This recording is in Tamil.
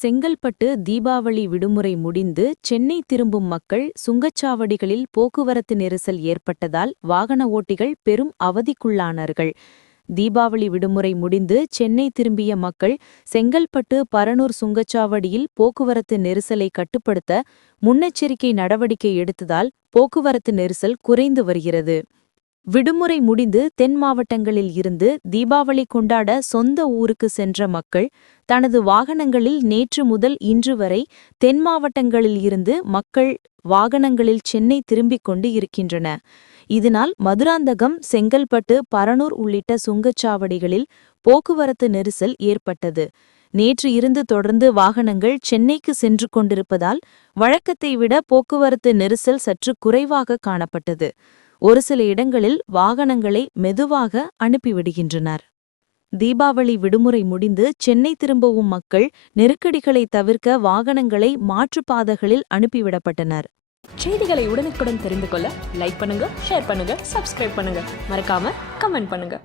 செங்கல்பட்டு தீபாவளி விடுமுறை முடிந்து சென்னை திரும்பும் மக்கள் சுங்கச்சாவடிகளில் போக்குவரத்து நெரிசல் ஏற்பட்டதால் வாகன ஓட்டிகள் பெரும் அவதிக்குள்ளானார்கள். தீபாவளி விடுமுறை முடிந்து சென்னை திரும்பிய மக்கள் செங்கல்பட்டு பரனூர் சுங்கச்சாவடியில் போக்குவரத்து நெரிசலை கட்டுப்படுத்த முன்னெச்சரிக்கை நடவடிக்கை எடுத்ததால் போக்குவரத்து நெரிசல் குறைந்து வருகிறது. விடுமுறை முடிந்து தென் மாவட்டங்களில் இருந்து தீபாவளி கொண்டாட சொந்த ஊருக்கு சென்ற மக்கள் தனது வாகனங்களில் நேற்று முதல் இன்று வரை தென் மாவட்டங்களில் இருந்து மக்கள் வாகனங்களில் சென்னை திரும்பிக் கொண்டு இருக்கின்றன. இதனால் மதுராந்தகம் செங்கல்பட்டு பரனூர் உள்ளிட்ட சுங்கச்சாவடிகளில் போக்குவரத்து நெரிசல் ஏற்பட்டது. நேற்று இருந்து தொடர்ந்து வாகனங்கள் சென்னைக்கு சென்று கொண்டிருப்பதால் வழக்கத்தை விட போக்குவரத்து நெரிசல் சற்று குறைவாக காணப்பட்டது. ஒரு சில இடங்களில் வாகனங்களை மெதுவாக அனுப்பிவிடுகின்றனர். தீபாவளி விடுமுறை முடிந்து சென்னை திரும்பவும் மக்கள் நெருக்கடிகளை தவிர்க்க வாகனங்களை மாற்றுப்பாதைகளில் அனுப்பிவிடப்பட்டனர். செய்திகளை உடனுக்குடன் தெரிந்து கொள்ள லைக் பண்ணுங்க ஷேர் பண்ணுங்க சப்ஸ்கிரைப் பண்ணுங்க. மறக்காம கமெண்ட் பண்ணுங்க.